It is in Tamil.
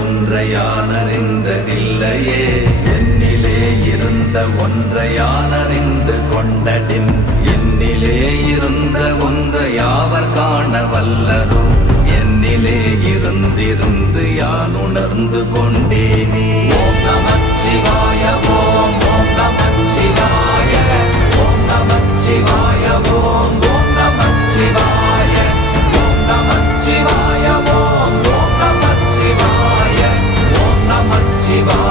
இருந்த ஒன்றை என்னிலே இருந்த ஒன்றை அறிந்து கொண்டடின். என்னிலே இருந்த ஒன்றை யாவர் காண வல்லரோ. என்னிலே இருந்திருந்து யான் உணர்ந்து கொண்டு